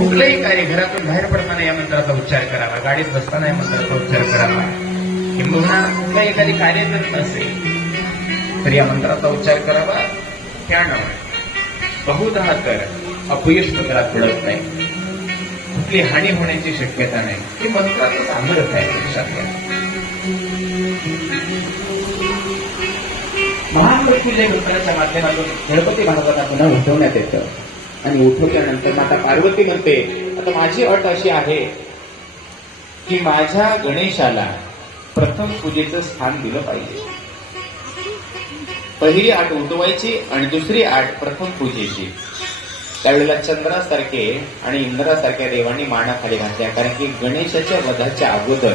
कुठलंही कार्य, घरातून बाहेर पडताना या मंत्राचा उच्चार करावा, गाडीत बसताना या मंत्राचा उच्चार करावा, किंबहुना कुठलं एखादी कार्य जर नसेल तर या मंत्राचा उच्चार करावा. त्यानं बहुधा तर अपयश पत्रात पडत नाही, कुठली हानी होण्याची शक्यता नाही. हे मंत्राचं सामर्थ्य आहे लक्षात घ्या. महामृत्युंजय मंत्राच्या माध्यमातून गणपती बाप्पाला पुन्हा उठवण्यात येतं आणि उठवल्यानंतर माता पार्वती म्हणते, आता माझी अट अशी आहे की माझ्या गणेशाला प्रथम पूजेचं स्थान दिलं पाहिजे. पहिली आठ उठवायची आणि दुसरी आठ प्रथम पूजेची. त्यावेळेला चंद्रासारखे आणि इंद्रासारख्या देवांनी मानाखाली घातल्या, कारण की गणेशाच्या वधाच्या अगोदर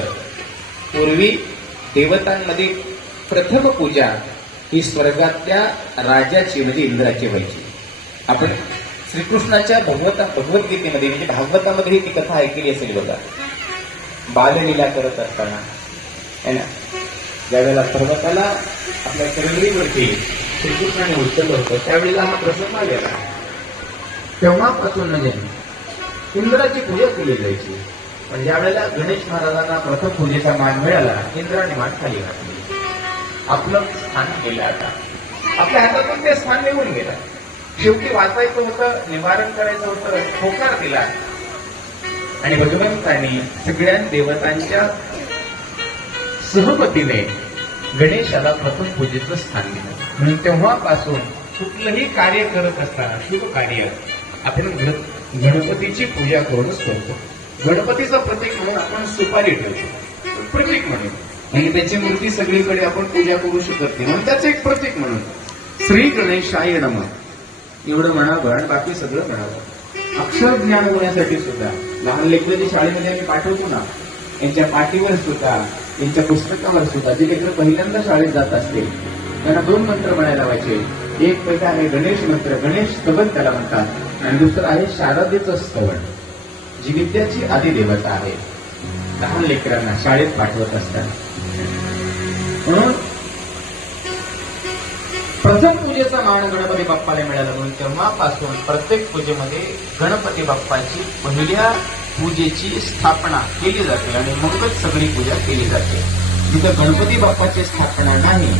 पूर्वी देवतांमध्ये प्रथम पूजा ही स्वर्गातल्या राजाची म्हणजे इंद्राची व्हायची. आपण श्रीकृष्णाच्या भगवद्गीतेमध्ये म्हणजे भागवतामध्ये ही ती कथा ऐकली असेल बघा. बाललीला करत असताना है ना, ज्यावेळेला पर्वताला आपल्या करंगळीवरती श्रीकृष्णाने उचललं होतं त्यावेळेला हा प्रसंग आलेला. तेव्हापासून म्हणजे इंद्राची पूजा केली जायची. पण ज्या वेळेला गणेश महाराजांना प्रथम पूजेचा मान मिळाला, इंद्राने मान खाली घातली, आपलं स्थान गेलं. आता आपल्या हातातून ते स्थान निघून गेलं. शेवटी वाचायचं होतं, निवारण करायचं होतं, होकार दिला आणि भगवंतांनी सगळ्या देवतांच्या सहमतीने गणेशाला प्रथम पूजेचं स्थान दिलं. म्हणून तेव्हापासून कुठलंही कार्य करत असताना शुभ कार्य आपण गणपतीची पूजा करूनच करतो. गणपतीचं प्रतीक म्हणून आपण सुपारी ठेवतो, प्रतीक म्हणून, आणि त्याची मूर्ती सगळीकडे आपण पूजा करू शकत नाही, म्हणून त्याचं एक प्रतीक म्हणून श्री गणेशाय नमः एवढं म्हणावं आणि बाकी सगळं म्हणावं. अक्षर ज्ञान होण्यासाठी सुद्धा लहान लेकरांच्या शाळेमध्ये आम्ही पाठवतो ना, यांच्या पाठीवर सुद्धा, यांच्या पुस्तकावर सुद्धा जे लेकरं पहिल्यांदा शाळेत जात असतील त्यांना 2 मंत्र म्हणायला लावायचे. एक पैसा आहे गणेश मंत्र, गणेश स्तवन त्याला म्हणतात, आणि दुसरं आहे शारदेचं स्तवन, जी विद्याची आदी देवता आहे. लहान लेकरांना शाळेत पाठवत असतात. म्हणून प्रथम पूजेचा मान गणपती बाप्पाला मिळाला, म्हणून तेव्हापासून प्रत्येक पूजेमध्ये गणपती बाप्पाची पहिल्या पूजेची स्थापना केली जाते आणि मगच सगळी पूजा केली जाते. जिथं गणपती बाप्पाची स्थापना नाही,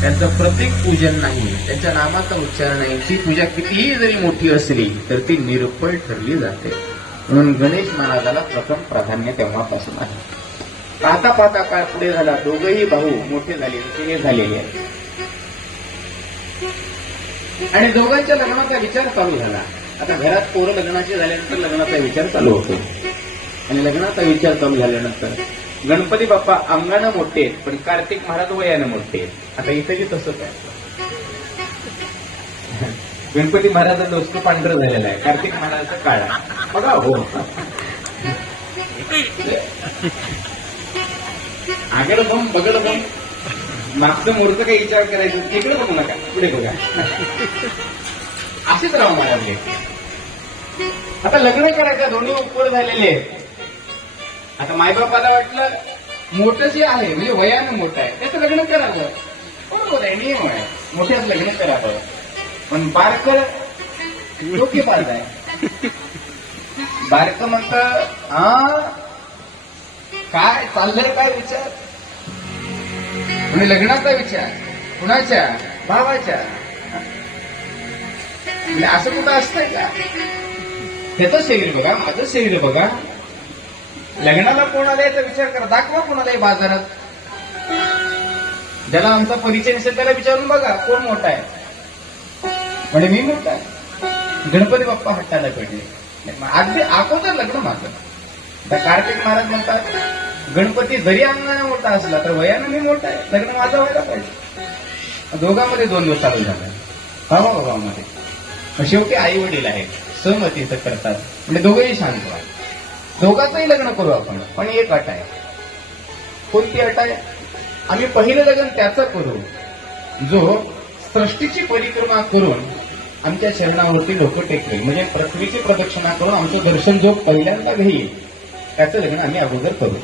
त्यांचं प्रत्येक पूजन नाही, त्यांच्या नामाचा उच्चार नाही, ती पूजा कितीही जरी मोठी असली तर ती निरुपळ ठरली जाते. म्हणून गणेश महाराजाला प्रथम प्राधान्य तेव्हापासून आहे. पाहता पाहता काळ पुढे झाला, दोघंही भाऊ मोठे झाले, झालेले आहेत आणि दोघांच्या लग्नाचा विचार चालू झाला. आता घरात पोरं लग्नाचे झाल्यानंतर लग्नाचा विचार चालू होतो आणि लग्नाचा विचार चालू झाल्याननंतर गणपती बाप्पा अंगानं मोठे आहेत पण कार्तिक महाराज वयानं मोठे आहेत. आता इथेही तसंच आहे. गणपती महाराजांचं डोसकं पांढरं झालेलं आहे, कार्तिक महाराजांचं काळा बघा. हो, आगड बम बगड बम, मागचं मोरचं काही विचार करायचं, तिकडे बघू नका, पुढे बघा. असेच राहू महाराज. आता लग्न करायचं, दोन्ही उपर झालेले आहेत. आता मायबापाला वाटलं मोठं जे आहे म्हणजे वयानं मोठं आहे त्याचं लग्न करावं, बरोबर आहे, नियम आहे, मोठ्याच लग्न करावं. पण बारकं योग्य पाहिजे आहे. बारकं म्हणतं, हा काय चाललंय, काय विचार, म्हणजे लग्नाचा विचार कुणाच्या, भावाच्या, म्हणजे असं कुठं असतंय का? त्याचं शरीर बघा, माझं शरीर बघा. लग्नाला कोणाला याचा विचार करा, दाखवा कोणालाही बाजारात. ज्याला आमचा परिचय नसेल त्याला विचारून बघा कोण मोठा आहे, म्हणजे मी मोठा आहे. गणपती बाप्पा हट्टाला पडले, अगदी अगोदर लग्न माझं. कार्तिक महाराज म्हणतात गणपती जरी अंगाने मोठा असला तर वयानं मी मोठा आहे, लग्न माझं व्हायला पाहिजे. दोघांमध्ये 2 दिवस चालू झाला, भावाभावामध्ये. शेवटी आई वडील आहेत, सहमतीचं करतात, म्हणजे दोघंही शांत व्हा, दोघांचंही लग्न करू आपण. पण एक अट आहे. कोणती अट आहे? आम्ही पहिलं लग्न त्याचं करू जो सृष्टीची परिक्रमा करून आमच्या चरणावरती डोकं टेकवेल, म्हणजे पृथ्वीची प्रदक्षिणा करून आमचं दर्शन जो पहिल्यांदा घेईल त्याचं लग्न आम्ही अगोदर करू.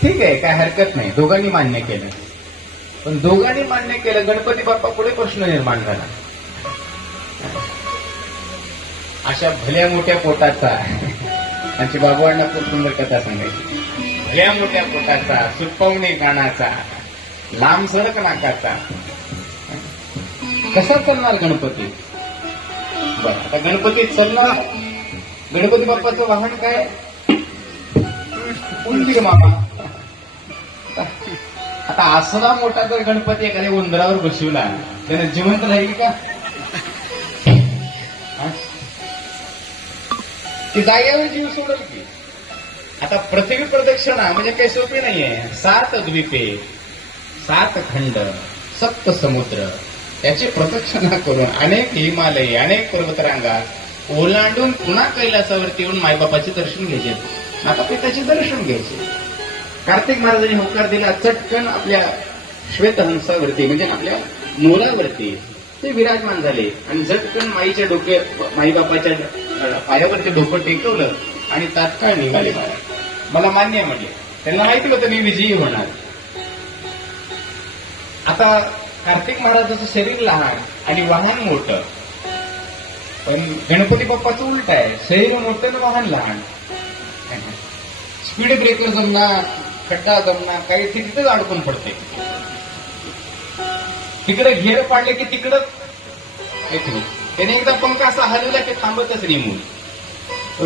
ठीक आहे, काय हरकत नाही, दोघांनी मान्य केलं. पण दोघांनी मान्य केलं, गणपती बाप्पा पुढे प्रश्न निर्माण झाला. अशा भल्या मोठ्या पोटाचा, आमची बाबूंना खूप सुंदर कथा सांगायची, भल्या मोठ्या पोटाचा, सुटपावणे कानाचा, लांब सरक नाकाचा, कसा चालणार गणपती? बरं, आता गणपती चालणार, गणपती बाप्पाचं वाहन काय? उंदीर मामा. आता असला मोठा जर गणपती एखाद्या उंदरावर बसवला, त्यानं जिवंत राहील का? ती जागेवर जीव सोडेल की? आता पृथ्वी प्रदक्षिणा म्हणजे काही सोपी नाहीये. 7 द्वीपे, 7 खंड, 7 समुद्र, त्याची प्रदक्षिणा करून अनेक हिमालय, अनेक पर्वतरांगा ओलांडून पुन्हा कैलासावरती येऊन मायबापाचे दर्शन घ्यायचे, माता पिताचे दर्शन घ्यायचे. कार्तिक महाराजांनी होकार दिला, चटकन आपल्या श्वेतहंसावरती म्हणजे आपल्या मोरावरती ते विराजमान झाले आणि झटकन माईच्या माईबापाच्या पायावरती डोकं टेकवलं आणि तात्काळ निघाले बाहेर. मला मान्य म्हणजे त्यांना माहिती होतं मी विजयी होणार. आता कार्तिक महाराजाचं शरीर लहान आणि वाहन मोठं, पण गणपती बाप्पाचं उलट आहे, शरीर मोठं आणि वाहन लहान. स्पीड ब्रेकर जमणार, खड्डा जमणार, काही तिथेच अडकून पडते. तिकडे घेर पाडले की तिकडं त्याने एकदा पंख असा हलवला की थांबतच नाही मूल.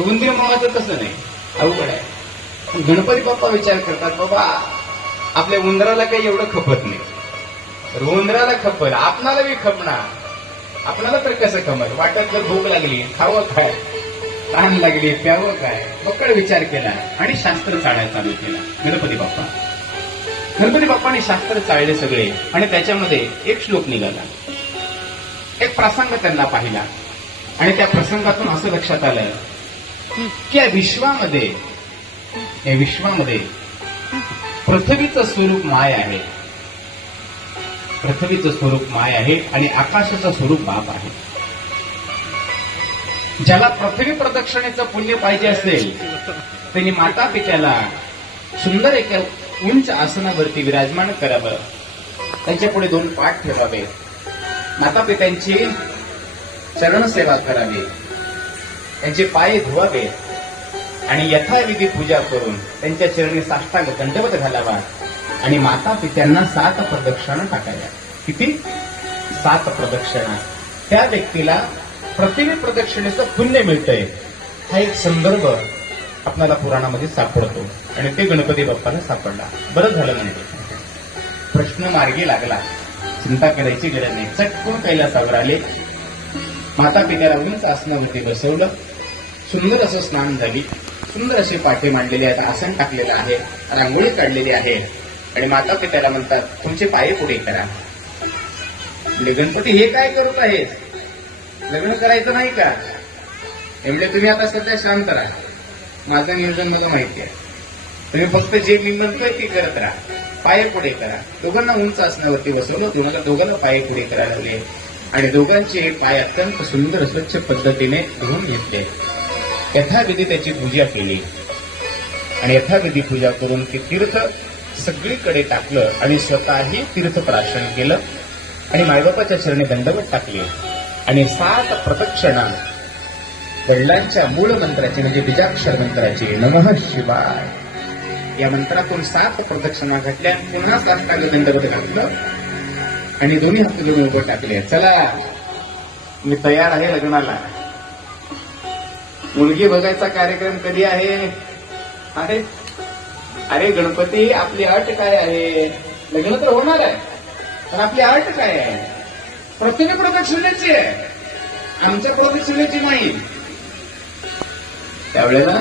उंदीर मामाचं तसं नाही, अवघड आहे. गणपती बाप्पा विचार करतात, बाबा आपल्या उंदराला काही एवढं खपत नाही, उंदराला खपल, आपणाला बी खपणार, आपल्याला तर कसं खमल? वाटत जर भूक लागली, खावं काय, तहान लागली, प्यावं काय, बक्कळ विचार केला आणि शास्त्र चाळायला चालू केला. गणपती बाप्पाने शास्त्र चाळले सगळे आणि त्याच्यामध्ये एक श्लोक निघाला, एक प्रसंग त्यांना पाहिला आणि त्या प्रसंगातून असं लक्षात आलं की या विश्वामध्ये पृथ्वीचं स्वरूप माय आहे, पृथ्वीचं स्वरूप माय आहे आणि आकाशाचं स्वरूप बाप आहे. ज्याला पृथ्वी प्रदक्षिणेचं पुण्य पाहिजे असेल त्यांनी माता पित्याला सुंदर एका उंच आसनावरती विराजमान करावं, त्यांच्या पुढे 2 पाठ ठेवावे, माता पित्यांची चरणसेवा करावी, त्यांचे पाय धुवावे आणि यथाविधी पूजा करून त्यांच्या चरणी साष्टांग दंडवत घालावा आणि माता पित्यांना 7 प्रदक्षिणा टाकाव्या. किती? 7 प्रदक्षिणा. त्या व्यक्तीला पृथ्वी प्रदक्षिणेचं पुण्य मिळतंय, हा एक संदर्भ आपल्याला पुराणामध्ये सापडतो आणि ते गणपती बाप्पाला सापडला. बरं झालं म्हणजे प्रश्न मार्गी लागला, चिंता करायची गरज नाही. चटकून कैलासावर आले, माता पित्याला उंच आसनावरती बसवलं, सुंदर असं स्नान झाली, सुंदर असे पाठी मांडलेले आहेत, आसन टाकलेलं आहे, रांगोळी काढलेली आहे आणि माता पित्याला म्हणतात तुमचे पाय पुढे करा. म्हणजे गणपती हे काय करत आहेत, लग्न करायचं नाही का? म्हणजे तुम्ही आता सध्या शांत राहा, माझं नियोजन मला माहिती आहे, तुम्ही फक्त जे मी म्हणतोय ते करत राहा, पाय पुढे करा. दोघांना उंच आसनावरती बसवलं, दोघांना पाय पुढे करायला लागले आणि दोघांचे पाय अत्यंत सुंदर स्वच्छ पद्धतीने धुवून घेतले. यथाविधी त्याची पूजा केली आणि यथाविधी पूजा करून ते तीर्थ सगळीकडे टाकलं आणि स्वतःही तीर्थप्राशन केलं आणि मायबापाच्या चरणी दंडवत टाकले आणि 7 प्रदक्षिणा वडिलांच्या मूळ मंत्राची म्हणजे बीजाक्षर मंत्राची नमः शिवाय या मंत्रातून 7 प्रदक्षिणा घातल्या, पुन्हा साष्टांग दंडवत घातलं आणि दोन्ही हात जोडून उभं टाकले. चला मी तयार आहे लग्नाला. मुलगी बघायचा कार्यक्रम कधी आहे? अरे अरे गणपती, आपली अट काय आहे? लग्न तर होणार आहे, पण आपली अट काय आहे? पृथ्वी प्रदक्षिणेची आहे, आमच्या प्रदक्षिणेची नाही. त्यावेळेला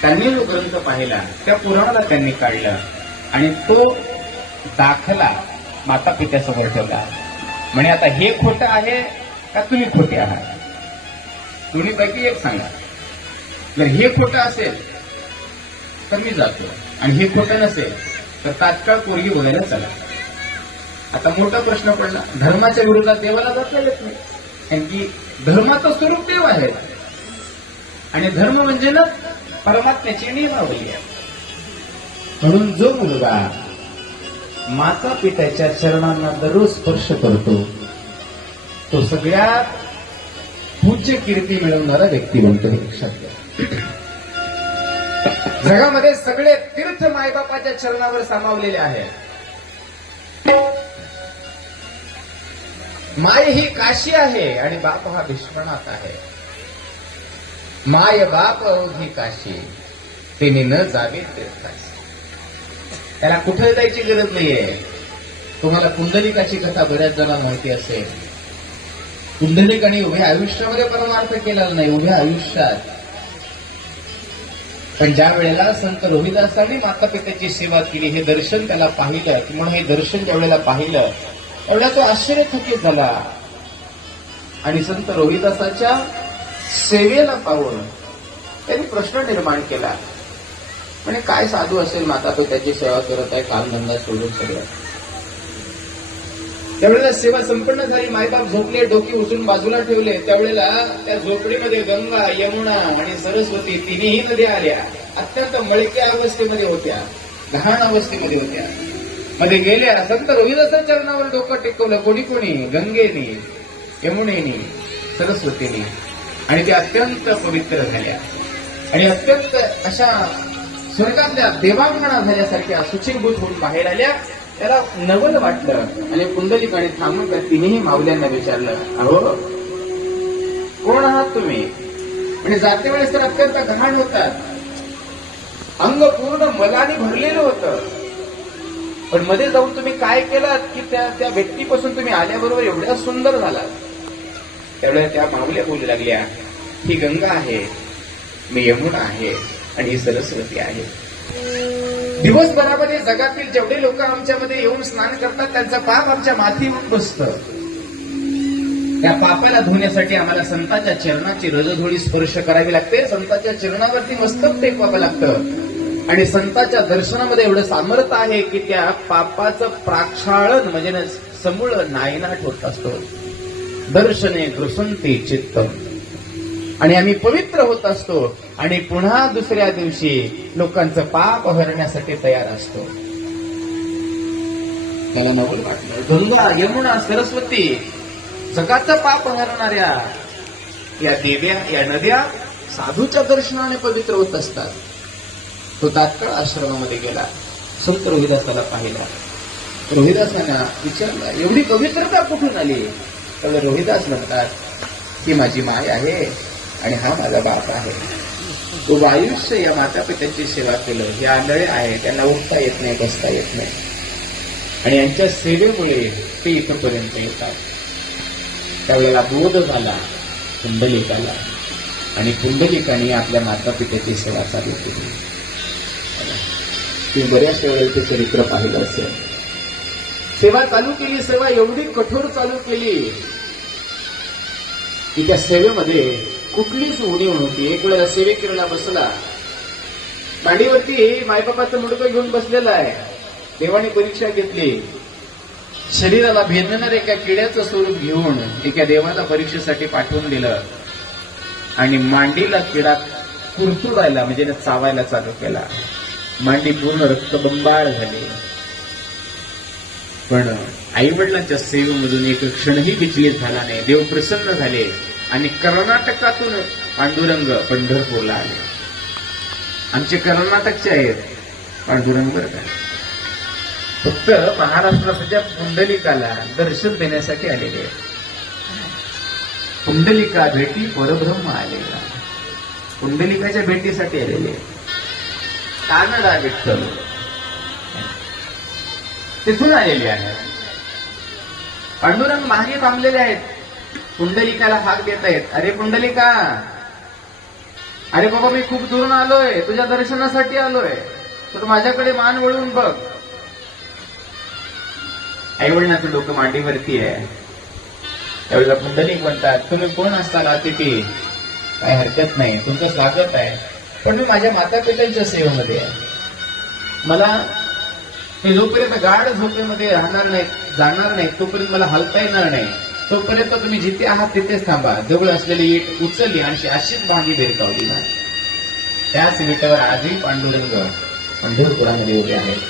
त्यांनी जो ग्रंथ पाहिला त्या पुराणाला त्यांनी काढलं आणि तो दाखला माता पित्यासमोर ठेवला. म्हणे आता हे खोटं आहे का तुम्ही खोटे आहात? दोन्हीपैकी एक सांगा. जर हे खोटं असेल तर मी जातो आणि हे खोटं नसेल तर तात्काळ पोरगी बोलायला चला. आता मोठा प्रश्न पडला, धर्माच्या विरोधात देवाला जाता येत नाही, कारण की धर्माचं स्वरूप देव आहे आणि धर्म म्हणजे ना परमात्म्याची नियमावली आहे. म्हणून जो मुलगा माता पित्याच्या चरणांना दररोज स्पर्श करतो तो सगळ्यात पूज्य कीर्ती मिळवणारा व्यक्ती म्हणतो हे लक्षात घ्या. जगामध्ये सगळे तीर्थ मायबापाच्या चरणावर सामावलेले आहेत. माय ही काशी आहे आणि बाप हा विश्वनाथ आहे. माय बाप अवघी काशी तिने न जावे तीर्थाशी. त्याला कुठे जायची गरज नाहीये. तुम्हाला पुंडलिकाची कथा बऱ्याच जणांना माहिती असेल. पुंडलिकाने उभ्या आयुष्यामध्ये परमार्थ केलेला नाही, उभ्या आयुष्यात. पण ज्या वेळेला संत रोहिदासांनी माता पित्याची सेवा केली, हे दर्शन त्याला पाहिलं, म्हणून हे दर्शन ज्या वेळेला पाहिलं त्यावेळेला तो आश्चर्यचकित झाला. आणि संत रोहिदासाच्या सेवेला पाहून त्यांनी प्रश्न निर्माण केला. म्हणजे काय साधू असेल माता पित्याची सेवा करत आहे, कामधंदा सोडून सगळं. त्यावेळेला सेवा संपन्न झाली, मायबाप झोपले, डोकी उचलून बाजूला ठेवले. त्यावेळेला त्या झोपडीमध्ये गंगा, यमुना आणि सरस्वती तिन्ही नद्या आल्या. अत्यंत मळक्या अवस्थेमध्ये होत्या, लहान अवस्थेमध्ये होत्या. मध्ये गेल्या. संत रोहिदासाच्या चरणावर डोकं टेकवलं. कोणी कोणी? गंगेनी, यमुनेनी, सरस्वतीनी. आणि त्या अत्यंत पवित्र झाल्या आणि अत्यंत अशा स्वर्गातल्या देवांगणा झाल्यासारख्या शुचिभूत होऊन बाहेर आल्या. त्याला नवल वाटलं आणि पुंडलिकाने थांबून त्या तिन्ही माऊल्यांना विचारलं, अहो कोण आहात तुम्ही? म्हणजे जाते वेळेस तर अत्यंत घाण होतात, अंग पूर्ण मलाने भरलेलं होतं. पण मध्ये जाऊन तुम्ही काय केलात की त्या व्यक्तीपासून तुम्ही आल्याबरोबर एवढ्या सुंदर झालात. त्यावेळेला त्या माऊल्या बोलू लागल्या, ही गंगा आहे, मी यमुना आहे आणि ही सरस्वती आहे. दिवसभरामध्ये जगातील जेवढे लोक आमच्यामध्ये येऊन स्नान करतात त्यांचं पाप आमच्या माथीवर बसतं. त्या पापाला धुण्यासाठी आम्हाला संतांच्या चरणाची रजधुळी स्पर्श करावी लागते. संतांच्या चरणावरती मस्तक टेकवावं लागतं. आणि संतांच्या दर्शनामध्ये एवढं सामर्थ्य आहे की त्या पापाचं प्राक्षाळन म्हणजे समूळ नायनाट होत असतो. दर्शने कृसंती चित्त. आणि आम्ही पवित्र होत असतो आणि पुन्हा दुसऱ्या दिवशी लोकांचं पाप हरण्यासाठी तयार असतो. त्याला नवल वाटलं. गंगा, यमुना, सरस्वती जगाचं पाप हरणाऱ्या या देव्या, या नद्या साधूच्या दर्शनाने पवित्र होत असतात. तो तात्काळ आश्रमामध्ये गेला. संत रोहिदासाला पाहिला. रोहिदासांना विचारला, एवढी पवित्रता कुठून आली? तर रोहिदास म्हणतात, ही माझी माय आहे आणि हा माझा बाप आहे. तो आयुष्य या माता पित्यांची सेवा केलं. हे आंधळे आहे, त्यांना उठता येत नाही, बसता येत नाही आणि यांच्या सेवेमुळे ते इथपर्यंत येतात. त्यावेळेला बोध झाला पुंडलिकाला आणि पुंडलिकाने आपल्या माता पित्याची सेवा चालू केली. तुम्ही बऱ्याच वेळेला ते चरित्र पाहिलं असेल. सेवा चालू केली. सेवा एवढी कठोर चालू केली की त्या सेवेमध्ये कुठलीच उणीव नव्हती. एक वेळेला सेवेकरीला बसला, मांडीवरती मायबापाचं मुडकं घेऊन बसलेला आहे. देवाने परीक्षा घेतली. शरीराला भेदणाऱ्या एका किड्याचं स्वरूप घेऊन एका देवाला परीक्षेसाठी पाठवून दिलं आणि मांडीला किडा कुरतुडायला म्हणजे चावायला चालू केला. मांडी पूर्ण रक्तबंबाळ झाली. पण आईवडिलांच्या सेवेमधून एक क्षणही विचलित झाला नाही. देव प्रसन्न झाले आणि कर्नाटकातून पांडुरंग पंढरपूरला आले. आमचे कर्नाटकचे आहेत पांडुरंग बरं का. फक्त महाराष्ट्राच्या पुंडलिकाला दर्शन देण्यासाठी आलेले आहेत. पुंडलिका भेटी परब्रह्म आलेला. पुंडलिकाच्या भेटीसाठी आलेले. कानडा विठ्ठल तिथून आलेले आहेत. पांडुरंग मागे थांबलेले आहेत. पुंडलिकाला हाक देत आहेत, अरे पुंडलिका, अरे बाबा मी खूप दुरून आलोय, तुझ्या दर्शनासाठी आलोय, तर माझ्याकडे मान वळून बघ. आईवडिलांचं डोकं मांडीवरती आहे. त्यावेळेला पुंडलिक म्हणतात, तुम्ही कोण असताल अतिथी? काही हरकत नाही, तुमचं स्वागत आहे, पण मी माझ्या माता पित्यांच्या सेवेमध्ये आहे. मला ते जोपर्यंत गाढ झोपेमध्ये राहणार नाही, जाणार नाही, तोपर्यंत मला हलता येणार नाही. तोपर्यंत तुम्ही जिथे आहात तिथेच थांबा. जवळ असलेली ईट उचलली आणि अशीच मांडी बेरकावली ना. त्याच विटेवर आजही पांडुरंग पंढरपुरामध्ये उभे आहेत.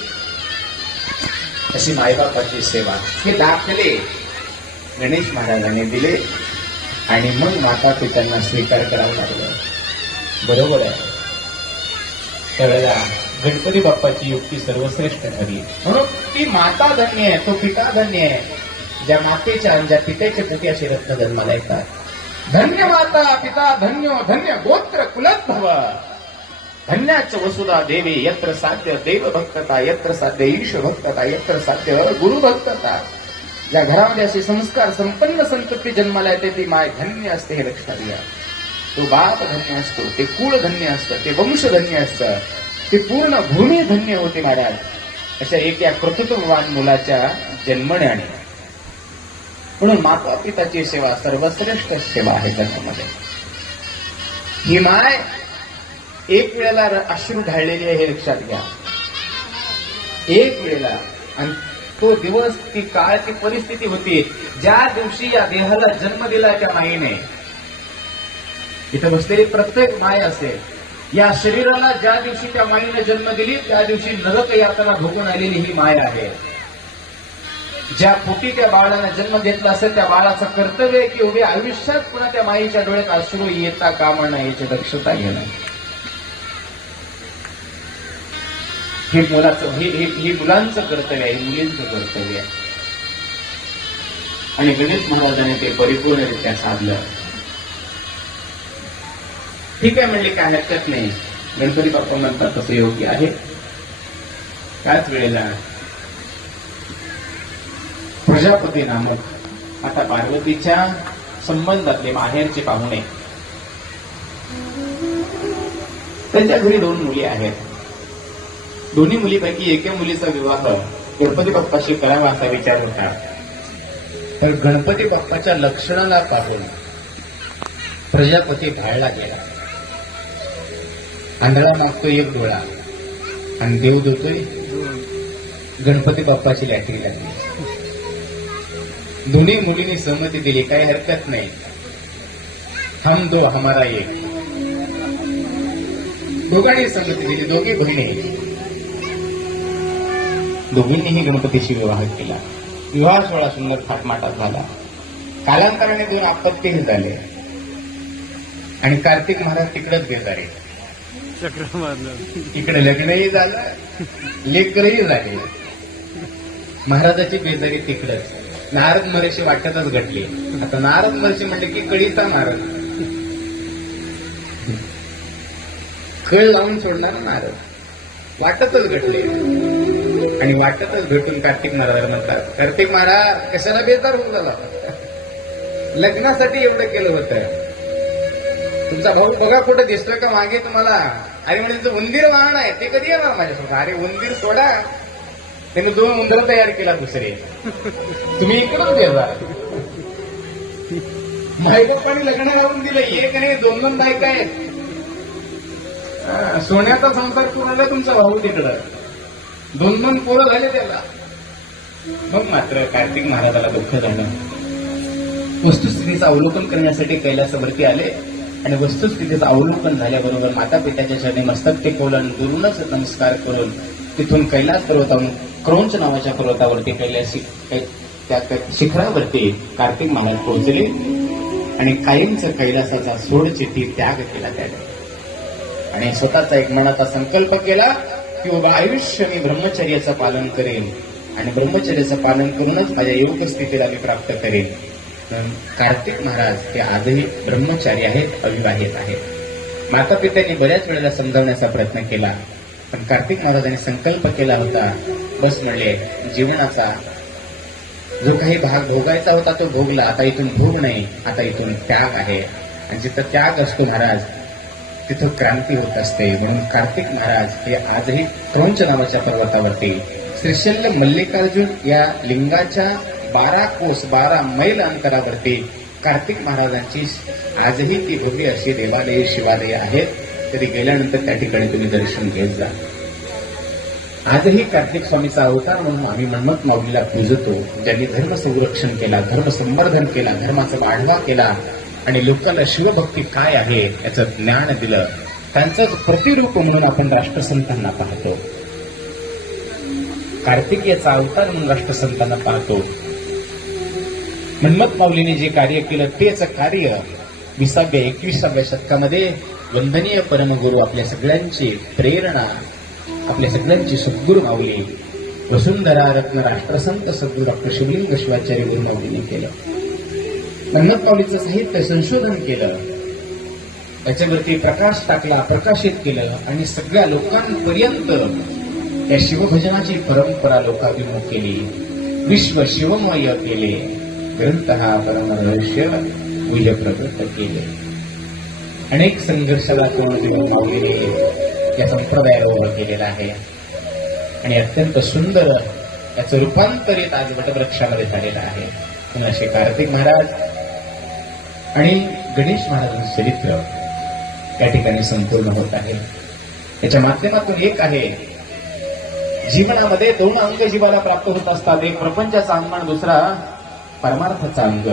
अशी मायबापाची सेवा हे दाखले गणेश महाराजांनी दिले. आणि मग माता पित्यांना स्वीकार करावं लागलं. बरोबर आहे. त्यावेळेला गणपती बाप्पाची युक्ती सर्वश्रेष्ठ ठरली. म्हणून ती माता धन्य आहे, तो पिता धन्य आहे, ज्या मातेच्या ज्या पित्याच्या पोटी अशी रत्न जन्माला येतात. धन्य माता पिता धन्यो धन्य गोत्र कुलोद्भव, धन्याच वसुधा देवी यत्र साध्य देव भक्तता, यत्र साध्य ईश भक्तता, यत्र साध्य गुरु भक्तता. ज्या घरामध्ये असे संस्कार संपन्न संतती जन्माला येते ती माय धन्य असते, हे लक्षात घ्या. तो बाप धन्य असतो, ते कुळ धन्य असतं, ते वंश धन्य असतं, ते पूर्ण भूमी धन्य होते महाराज. अशा एका कर्तृत्ववान मुलाच्या जन्मण्याने. म्हणून माता पिताची सेवा सर्वश्रेष्ठ सेवा आहे जगामध्ये. ही माय एक वेळेला अश्रू ढाळलेली आहे, हे लक्षात घ्या. एक वेळेला. आणि तो दिवस, ती काळ, ती परिस्थिती होती ज्या दिवशी या देहाला जन्म दिला त्या माईने. इथं बसलेली प्रत्येक माय असेल, या शरीराला ज्या दिवशी त्या माईने जन्म दिली त्या दिवशी नरक यातना भोगून आलेली ही माय आहे. ज्या पोटी त्या बाळाने जन्म घेतला असेल त्या बाळाचं कर्तव्य आहे की उभे आयुष्यात पुन्हा त्या माईच्या डोळ्यात अश्रू येता कामा नये याची दक्षता घेणं. हे मुलांचं कर्तव्य आहे, मुलींचं कर्तव्य आहे. आणि गणेश महाराजांनी ते परिपूर्णरित्या साधलं. ठीक आहे म्हणले, काय हरकत नाही, गणपती बाप्पा म्हणतात तसं योग्य आहे. त्याच वेळेला प्रजापती नामक आता पार्वतीच्या संबंधातले माहेरचे पाहुणे, त्यांच्या घरी 2 मुली आहेत. दोन्ही मुलीपैकी एका मुलीचा विवाह गणपती बाप्पाशी करावा असा विचार होता. तर गणपती बाप्पाच्या लक्षणाला पाहून प्रजापती भाळला गेला. आंधळा मागतोय 1 डोळा आणि देव देतोय. गणपती बाप्पाची लॅटरी लागली. दोन्ही मुलींनी सहमती दिली, काही हरकत नाही, हम 2 हमारा 1. दोघांनी सहमती दिली, दोघी बहिणी. दोघींनीही गणपतीशी विवाह केला. विवाह सोहळा सुंदर थाटमाटात झाला. कालांतराने 2 आपत्तीही झाले आणि कार्तिक महाराज तिकडेच बेजारे. इकडे लग्नही झालं, लेकरही झाले. महाराजाची बेजारी तिकडच. नारद महर्षी वाटतच घडली. आता नारद महर्षी म्हणले की कळीचा महाराज, कळ लावून सोडणार नारद. वाटतच घडले आणि वाटतच भेटून कार्तिक महाराज म्हणतात, कार्तिक महाराज कशाला बेजार होऊन झाला, लग्नासाठी एवढं केलं होतं. तुमचा भाऊ बघा कुठे दिसतोय का मागे तुम्हाला? अरे म्हणजे उंदीर वाहन आहे, ते कधी येणार माझ्यासोबत? अरे उंदीर सोडा, त्यांनी 2 उंदर तयार केला दुसरे, तुम्ही इकडून देजा. माईबापाने लग्न घालून दिलं, 1 नाही 2 बायका आहेत. सोन्याचा संसार कोणाला तुमचा भाऊ तिकडं, 2 पोरं झाले त्याला. मग मात्र कार्तिक महाराजाला दुःख झालं. वस्तुस्थितीचं अवलोकन करण्यासाठी कैलासावरती आले आणि वस्तुस्थितीचं अवलोकन झाल्याबरोबर माता पित्याच्या चरणी मस्तक टेकवलं आणि गुरुनच नमस्कार करून तिथून कैलास पर्वतावरून क्रौंच नावाच्या पर्वतावरती त्या शिखरावरती कार्तिक महाराज पोहोचले आणि कायमचं कैलासाचा सोडचिठी त्याग केला त्याने. आणि स्वतःचा एक मनाचा संकल्प केला की बाबा आयुष्य मी ब्रह्मचर्याचं पालन करेन आणि ब्रह्मचर्याचं पालन करूनच माझ्या योग स्थितीला मी प्राप्त करेन. कार्तिक महाराज ते आजही ब्रह्मचारी आहेत, अविवाहित आहेत. माता पित्यांनी बऱ्याच वेळेला समजावण्याचा प्रयत्न केला, पण कार्तिक महाराजांनी संकल्प केला होता, बस म्हणले जीवनाचा जो काही भाग भोगायचा होता तो भोगला, आता इथून भोग नाही, आता इथून त्याग आहे. आणि जिथं त्याग असतो महाराज तिथं क्रांती होत असते. म्हणून कार्तिक महाराज हे आजही क्रौंच नावाच्या पर्वतावरती श्रीशैल्य मल्लिकार्जुन या लिंगाच्या 12 कोस 12 मैल अंतरावरती कार्तिक महाराजांची आजही ती भव्य अशी देवालय शिवालय आहेत. तरी गेल्यानंतर त्या ठिकाणी तुम्ही दर्शन घेत जा. आजही कार्तिक स्वामीचा अवतार म्हणून आम्ही मन्मथ माऊलीला पूजतो, ज्यांनी धर्म संरक्षण केला, धर्म संवर्धन केला, धर्माचा वाढवा केला आणि लोकांना शिवभक्ती काय आहे याचं ज्ञान दिलं. त्यांचंच प्रतिरूप म्हणून आपण राष्ट्रसंतांना पाहतो. कार्तिक याचा अवतार म्हणून राष्ट्रसंतांना पाहतो. मन्मथ माऊलीने जे कार्य केलं तेच कार्य 20व्या 21व्या शतकामध्ये वंदनीय परमगुरू आपल्या सगळ्यांची प्रेरणा, आपल्या सगळ्यांची सद्गुरू माऊली वसुंधरा रत्न राष्ट्रसंत सद्गुरू डॉक्टर शिवलिंग शिवाचार्य गुरु माऊलीने केलं. मन्मथ माऊलीचं साहित्य संशोधन केलं, त्याच्यावरती प्रकाश टाकला, प्रकाशित केलं आणि सगळ्या लोकांपर्यंत या शिवभजनाची परंपरा लोकाभिमुख केली, विश्व शिवमय केले, ग्रंथ हा परम रहस्य गुह्य प्रगट केले. अनेक संघर्षाला तोंड देऊन माऊलीने या संप्रदायाला उभं केलेलं आहे आणि अत्यंत सुंदर याचं रूपांतरित आज वटवृक्षामध्ये झालेलं आहे. पण असे कार्तिक महाराज आणि गणेश महाराजांचं चरित्र त्या ठिकाणी संपूर्ण होत आहे. याच्या माध्यमातून एक आहे, जीवनामध्ये दोन अंग जीवाला प्राप्त होत असतात, एक प्रपंचाचा अंग आणि दुसरा परमार्थाचा अंग.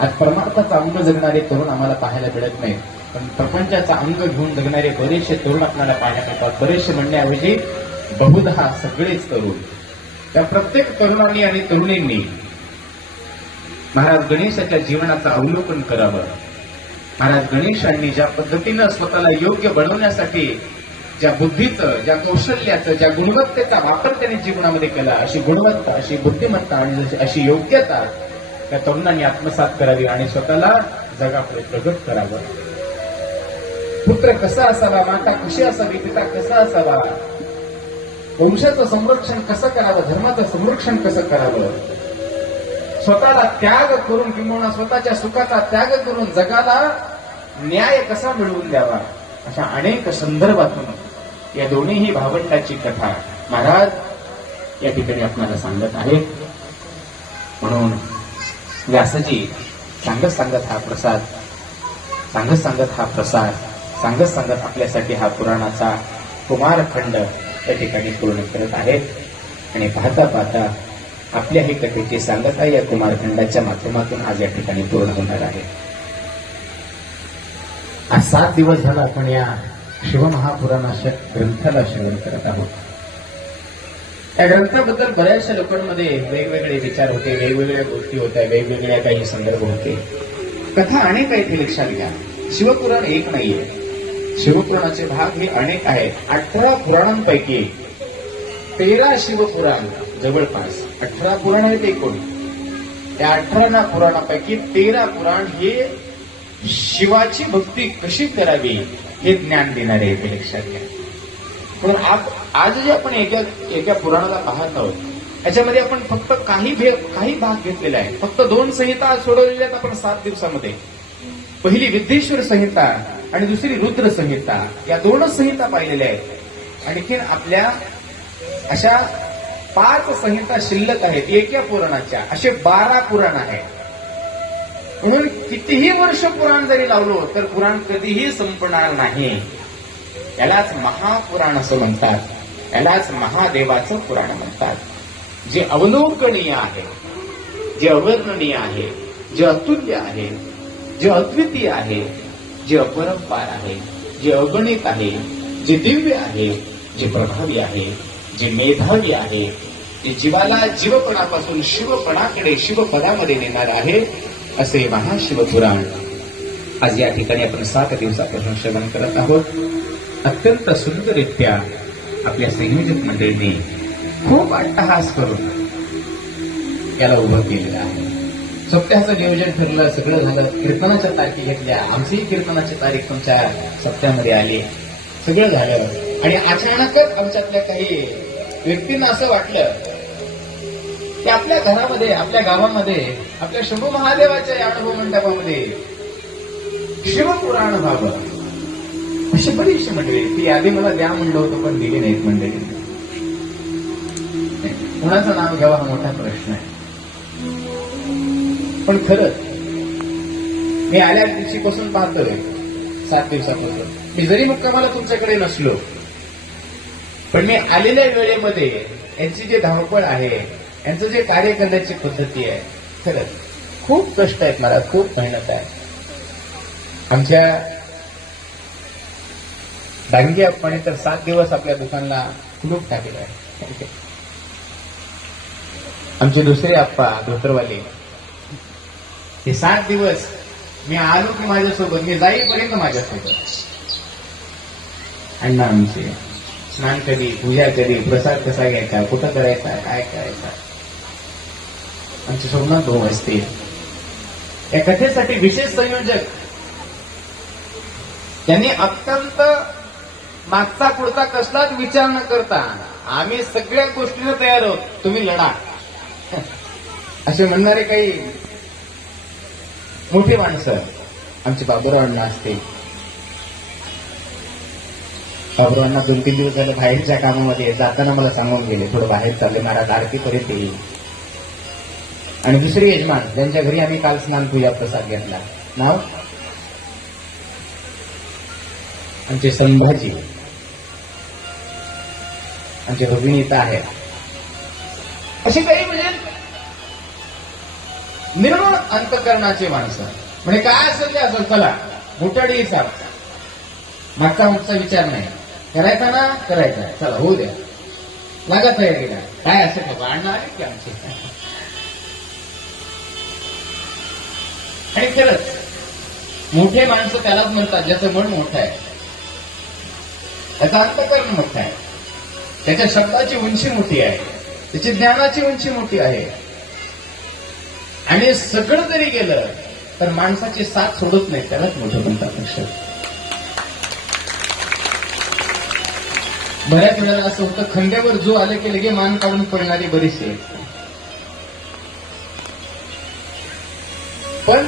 आज परमार्थाचा अंग जगणारे तरुण आम्हाला पाहायला मिळत नाही, पण प्रपंचाचा अंग घेऊन जगणारे बरेचसे तरुण आपल्याला पाहायला मिळतात. बरेचसे म्हणण्याऐवजी बहुधा सगळेच तरुण. त्या प्रत्येक तरुणांनी आणि तरुणींनी महाराज गणेशाच्या जीवनाचं अवलोकन करावं. महाराज गणेशांनी ज्या पद्धतीनं स्वतःला योग्य बनवण्यासाठी ज्या बुद्धीचं, ज्या कौशल्याचं, ज्या गुणवत्तेचा वापर त्यांनी जीवनामध्ये केला, अशी गुणवत्ता, अशी बुद्धिमत्ता आणि अशी योग्यता त्या तरुणांनी आत्मसात करावी आणि स्वतःला जगापुढे प्रगट करावं. पुत्र कसा असावा, माता कशी असावी, पिता कसा असावा, वंशाचं संरक्षण कसं करावं, धर्माचं संरक्षण कसं करावं, स्वतःला त्याग करून किंवा स्वतःच्या सुखाचा त्याग करून जगाला न्याय कसा मिळवून द्यावा, अशा अनेक संदर्भातून या दोन्हीही भावंडाची कथा महाराज या ठिकाणी आपल्याला सांगत आहेत. म्हणून व्यासजी सांगत सांगत हा प्रसाद सांगत सांगत आपल्यासाठी हा पुराणाचा कुमारखंड या ठिकाणी पूर्ण करत आहेत आणि पाहता पाहता आपल्या ही कथेची सांगता या कुमारखंडाच्या माध्यमातून आज या ठिकाणी पूर्ण होणार आहे. आज 7 दिवस झाला आपण या शिवमहापुराणाच्या ग्रंथाला श्रवण करत आहोत. या ग्रंथाबद्दल बऱ्याचशा लोकांमध्ये वेगवेगळे विचार होते, वेगवेगळ्या गोष्टी होत्या, वेगवेगळ्या काही संदर्भ होते. कथा अनेक आहेत हे लक्षात घ्या. शिवपुराण एक नाहीये, शिवपुराणाचे भाग हे अनेक आहेत. 18 पुराणांपैकी 13 शिवपुराण, जवळपास 18 पुराण आहेत एकूण. त्या 18 पुराणापैकी 13 पुराण हे शिवाची भक्ती कशी करावी हे ज्ञान देणारे आहेत हे लक्षात घ्या. म्हणून आज जे आपण एका पुराणाला पाहत आहोत याच्यामध्ये आपण फक्त काही भाग घेतलेला आहे. फक्त 2 संहिता सोडवलेल्या आहेत आपण 7 दिवसामध्ये. पहिली विद्येश्वर संहिता आणि दुसरी रुद्र संहिता, या 2च संहिता पाहिलेल्या आहेत. आणखीन आपल्या अशा 5 संहिता शिल्लक आहेत एका पुराणाच्या. असे 12 पुराण आहेत. म्हणून कितीही वर्ष पुराण जरी लावलो तर पुराण कधीही संपणार नाही. यालाच महापुराण असं म्हणतात, यालाच महादेवाचं पुराण म्हणतात. जे अवलोकनीय आहे, जे अवर्णनीय आहे, जे अतुल्य आहे, जे अद्वितीय आहे, जे अपरंपार आहे, जे अगणित आहे, जे दिव्य आहे, जे प्रभावी आहे, जे मेधावी आहे, जे जीवाला जीवपणापासून शिवपणाकडे शिवपदामध्ये नेणार आहे, असे महाशिवपुराण आज या ठिकाणी आपण 7 दिवसापासून श्रवण करत आहोत. अत्यंत सुंदररित्या आपल्या संयोजक मंडळींनी खूप अट्टहास करून याला उभं केलेलं आहे. सप्त्याचं नियोजन ठरलं, सगळं झालं, कीर्तनाच्या तारखी घेतल्या, आमचीही कीर्तनाची तारीख तुमच्या सप्त्यामध्ये आली, सगळं झालं. आणि अचानकच आमच्यातल्या काही व्यक्तींना असं वाटलं की आपल्या घरामध्ये, आपल्या गावामध्ये, आपल्या शंभू महादेवाच्या या अनुभव मंडपामध्ये शिवपुराण व्हावं. अशी बरीचशी मंडळी, ती यादी मला द्या म्हणलं होतं पण दिली नाहीत मंडळी. कुणाचं नाव घ्यावा हा मोठा प्रश्न आहे. पण खरंच मी आल्या दिवशीपासून पाहतोय, 7 दिवसापासून, मी जरी मुक्कामाला तुमच्याकडे नसलो पण मी आलेल्या वेळेमध्ये यांची जी धावपळ आहे, यांचं जे कार्य करण्याची पद्धती आहे, खरंच खूप कष्ट आहेत, मला खूप मेहनत आहे. आमच्या डांगी आप्पाने तर 7 दिवस आपल्या दुकानला कुलूप टाकलेलं आहे. आमचे दुसरे आप्पा धोतरवाले हे 7 दिवस मी आलो की माझ्यासोबत, मी जाईपर्यंत माझ्यासोबत. अण्णा आमचे स्नान कधी, पूजा कधी, प्रसाद कसा घ्यायचा, कुठं करायचा, काय करायचा, आमच्या सोबत भाऊ असते. या कथेसाठी विशेष संयोजक त्यांनी अत्यंत मागचा पुढचा कसलाच विचार न करता आम्ही सगळ्या गोष्टीने तयार आहोत, तुम्ही लढा असे म्हणणारे काही मोठी माणसं आमचे बाबूराव अण्णा असते. बाबूराव अण्णा 2-3 दिवस झाले बाहेरच्या कामामध्ये, जाताना मला सांगून गेले थोडं बाहेर चालले महाराज, आरतीपर्यंत येईल. आणि दुसरे यजमान ज्यांच्या घरी आम्ही काल स्नान पूजा प्रसाद घेतला, नाव आमचे संभाजी, आमचे भगिनीता आहेत. अशी काही म्हणजे निर्मळ अंतकरणाचे माणसं. म्हणजे काय असेल ते असेल, चला मोठाडी हिसाब, मागचा मागचा विचार नाही, करायचा ना करायचा, चला होऊ द्या, लागा तयारीला, काय असेल बाबा आणणार आहे की आमचे. आणि खरंच मोठे माणसं त्यालाच म्हणतात ज्याचं मन मोठं आहे, त्याचा अंतकरण मोठा आहे, त्याच्या शब्दाची उंची मोठी आहे, त्याची ज्ञानाची उंची मोठी आहे. आणि सगळं जरी गेलं तर माणसाची साथ सोडत नाही, त्यालाच मोठं म्हणतात अक्षर. बऱ्याच वेळेला असं होतं, खंड्यावर जो आले की लगे मान काढून पडणारी बरीचशी आहेत. पण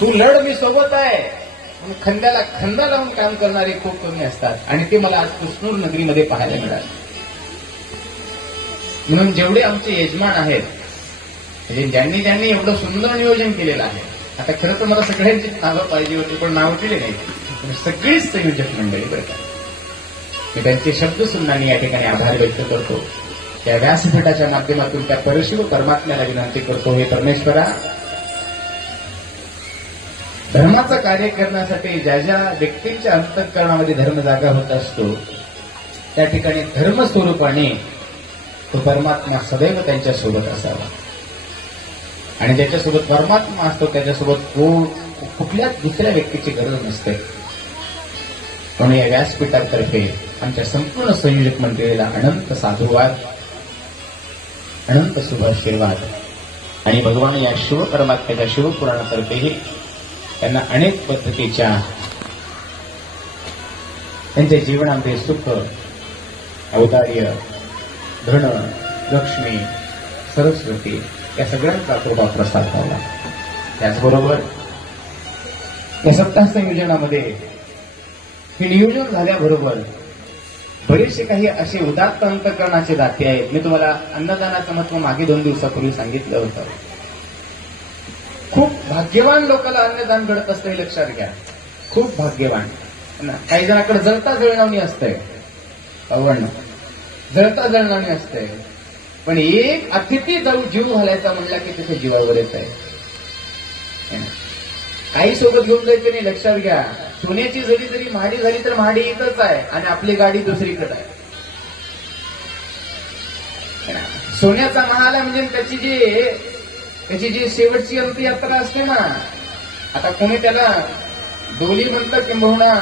तू लढ, मी सोबत आहे, खंद्याला खंदा लावून काम करणारे खूप कमी असतात. आणि ते मला आज कृष्णूर नगरीमध्ये पाहायला मिळाले. म्हणून जेवढे आमचे यजमान आहेत, म्हणजे ज्यांनी एवढं सुंदर नियोजन केलेलं आहे, आता खरं तर मला सगळ्यांची नावं पाहिजे होती पण नाव दिले नाही, सगळीच संयोजक मंडळी बरं का. मी त्यांचे शब्द सुननाने या ठिकाणी आभार व्यक्त करतो. त्या व्यासपीठाच्या माध्यमातून त्या परशिव परमात्म्याला विनंती करतो, हे परमेश्वरा, धर्माचं कार्य करण्यासाठी ज्या ज्या व्यक्तींच्या अंतःकरणामध्ये धर्म जागा होत असतो, त्या ठिकाणी धर्म स्वरूपाने तो परमात्मा सदैव त्यांच्या सोबत असावा. आणि ज्याच्यासोबत परमात्मा असतो त्याच्यासोबत कुठल्याच दुसऱ्या व्यक्तीची गरज नसते. म्हणून या व्यासपीठातर्फे आमच्या संपूर्ण संयोजक मंडळीला अनंत साधुवाद, अनंत शुभाशीर्वाद. आणि भगवान या शिवपरमात्म्याच्या शिवपुराणातर्फेही त्यांना अनेक पद्धतीच्या त्यांच्या जीवनामध्ये सुख, औदार्य, धन, लक्ष्मी, सरस्वती या सगळ्यांचा कृपा प्रसाद झाला. त्याचबरोबर या सप्ताह संयोजनामध्ये हे नियोजन झाल्याबरोबर बरेचसे काही असे उदात्त अंतःकरणाचे दाते आहेत. मी तुम्हाला अन्नदानाचं महत्व मागे 2 दिवसापूर्वी सांगितलं होतं. खूप भाग्यवान लोकांना अन्नदान घडत असतं, हे लक्षात घ्या. खूप भाग्यवान. काही जणांकडे जळता जळणावणी असतंय, अवर्ण जळता जळणावणी असतंय, पण एक अतिथी जाऊ जीव घालायचा म्हणला की तिथे जीवावर येत आहे. काही सोबत घेऊन जायचं नाही, लक्षात घ्या. सोन्याची जरी जरी महाडी झाली तर महाडी इथंच आहे आणि आपली गाडी दुसरीकडे आहे. सोन्याचा महाल म्हणजे त्याची जी शेवटची अंत्ययात्रा असते ना, आता कोणी त्याला डोली म्हणतात किंबहुना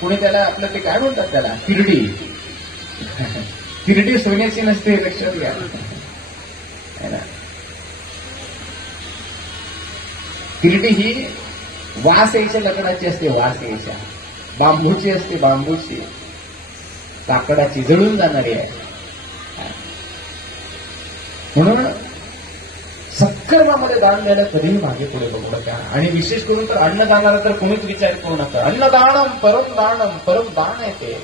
कोणी त्याला आपलं ते काय म्हणतात त्याला किरडी. किरडी सोन्याची नसते, लक्षात घ्या. किरडी ही वास यायच्या लाकडाची असते, वास यायच्या बांबूची असते, बांबूची लाकडाची जळून जाणारी आहे. म्हणून सत्कर्मामध्ये दान द्यायला कधीही मागे पुढे बघू नका. आणि विशेष करून तर अन्नदानाला तर कोणीच विचार करू नका. अन्नदानम परम दानम, परम दान आहे ते.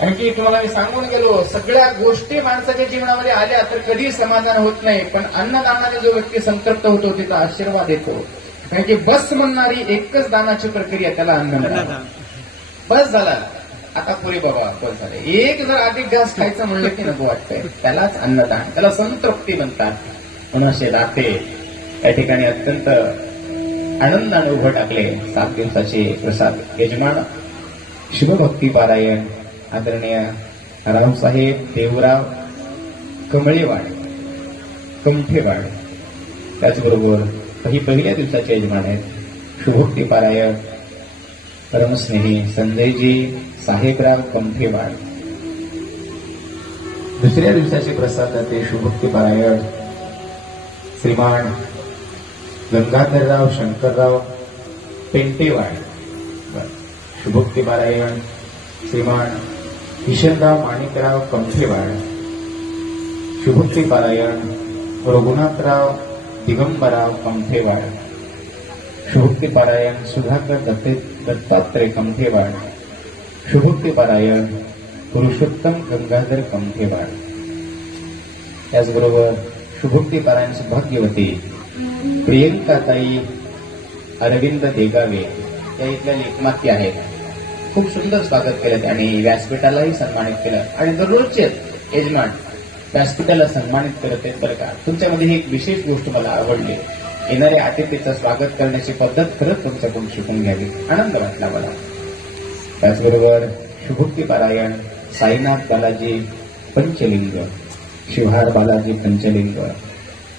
आणखी तुम्हाला मी सांगून गेलो, सगळ्या गोष्टी माणसाच्या जीवनामध्ये आल्या तर कधीही समाधान होत नाही, पण अन्नदानाने जो व्यक्ती संतृप्त होतो तिचा आशीर्वाद येतो. कारण की बस म्हणणारी एकच दानाची प्रक्रिया, त्याला अन्नदान. बस झाला, आता पुरे बाबा बस झाले. एक जर अधिक घास खायचं म्हणलं की नको वाटतंय, त्यालाच अन्नदान, त्याला संतृप्ती म्हणतात. म्हणून असे दाते या ठिकाणी अत्यंत आनंदाने उभं टाकले. 7 दिवसाचे प्रसाद. यजमान शुभभक्ती पारायण आदरणीय रावसाहेब देवराव कमळेवाड, कंठेवाड, त्याचबरोबर ही पहिल्या दिवसाचे यजमान आहेत. शुभोक्ती पारायण परमस्नेही संजयजी साहेबराव कंठेवाड. दुसऱ्या दिवसाचे प्रसादाचे शुभोक्ती पारायण श्रीमान गंगाधरराव शंकरराव पेंटेवाड. शुभोक्ती पारायण श्रीमान किशनराव माणिकराव कंठेवाड. शुभोक्ती पारायण रघुनाथराव दिगंबराव कंठेवाड. शुभोक्ती पारायण सुधाकर दत्तात्रय कंठेवाड. शुभोक्ती पारायण पुरुषोत्तम गंगाधर कंठेवाड. त्याचबरोबर शुभोक्ती पारायण सौभाग्यवती प्रियंकाताई अरविंद देगावे या इथल्या लेखमाती आहेत. खूप सुंदर स्वागत केलं आणि व्यासपीठालाही सन्मानित केलं आणि दररोजचे यजमान व्यासपीठाला सन्मानित करत आहेत. बरं का, तुमच्यामध्ये ही एक विशेष गोष्ट मला आवडली. येणाऱ्या अतिथीचं स्वागत करण्याची पद्धत खरंच तुमच्याकडून शिकून घ्यावी, आनंद वाटला मला. त्याचबरोबर शुभोक्ती पारायण साईनाथ बालाजी पंचलिंग. शिवहार बालाजी पंचलिंग.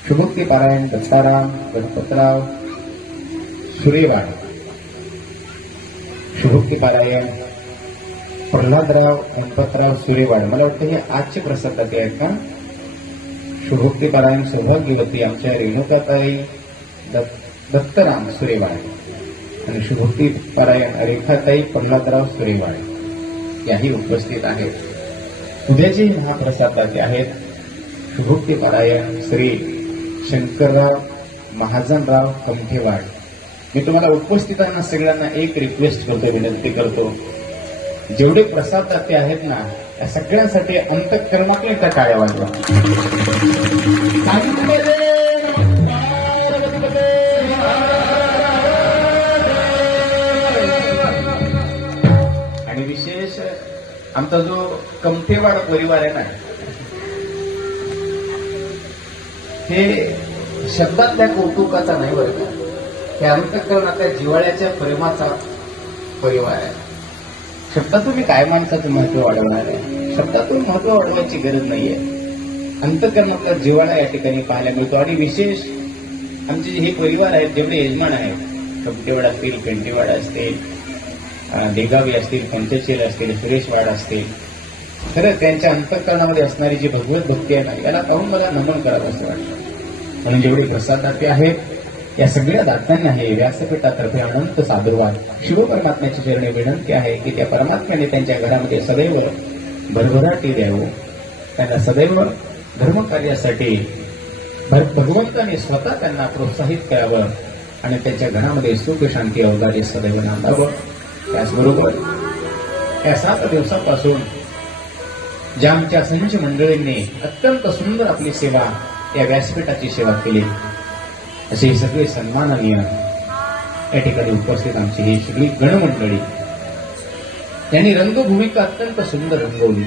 शुभोक्ती पारायण दत्ताराम गणपतराव सुरेवाड. शुभोक्ती पारायण प्रल्हादराव गणपतराव सुरेवाड. मला वाटतं हे आजचे प्रसादाचे आहेत का? शुभोक्ती पारायण सौभाग्यवती आमच्या रेणुकाताई दत्तराम सुरेवाड आणि शुभोक्ती पारायण रेखाताई प्रल्हादराव सुरेवाड याही उपस्थित आहेत. उद्याचे महाप्रसादाचे आहेत शुभोक्ती पारायण श्री शंकरराव महाजनराव कंठेवाड. मी तुम्हाला उपस्थितांना सगळ्यांना एक रिक्वेस्ट करतो, विनंती करतो, जेवढे प्रसादाचे आहेत ना त्या सगळ्यांसाठी अंतःकरणातून त्या टाळ्या वाजवा. आणि विशेष आमचा जो कंठेवाड परिवार आहे ना, हे शब्दातल्या कौतुकाचा नाही बरं का, हे अंतःकरणातल्या जिव्हाळ्याच्या प्रेमाचा परिवार आहे. शब्दातून मी काय माणसाचं महत्व वाढवणार आहे? शब्दातून महत्व वाढवण्याची गरज नाहीये. अंतःकरणातला जिव्हाळा या ठिकाणी पाहायला मिळतो. आणि विशेष आमचे हे परिवार आहेत, जेवढे यजमान आहेत, कपटेवाड असतील, पेंटेवाड असतील, देगावी असतील, पंचशील असतील, सुरेशवाड असतील, खरं त्यांच्या अंतःकरणामध्ये असणारी जी भगवत भक्ती आहे ना, याला पाहून मला नमन करावं असं वाटतं. म्हणून जेवढे प्रसादाते आहेत या सगळ्या दात्यांना हे व्यासपीठातर्फे अनंत सादरवाद. शिवपरमात्म्याची चरणी विनंती आहे की त्या परमात्म्याने त्यांच्या घरामध्ये सदैव भरभराटी द्यावं, त्यांना सदैव धर्मकार्यासाठी भगवंताने स्वतः त्यांना प्रोत्साहित करावं आणि त्यांच्या घरामध्ये सुख शांती अवघारी सदैव नांदावं. त्याचबरोबर या 7 दिवसापासून ज्या आमच्या संच मंडळींनी अत्यंत सुंदर आपली सेवा या व्यासपीठाची सेवा केली, असे सगळे सन्माननीय या ठिकाणी उपस्थित आमची ही सगळी गणमंडळी यांनी रंगभूमिका अत्यंत सुंदर रंगवली.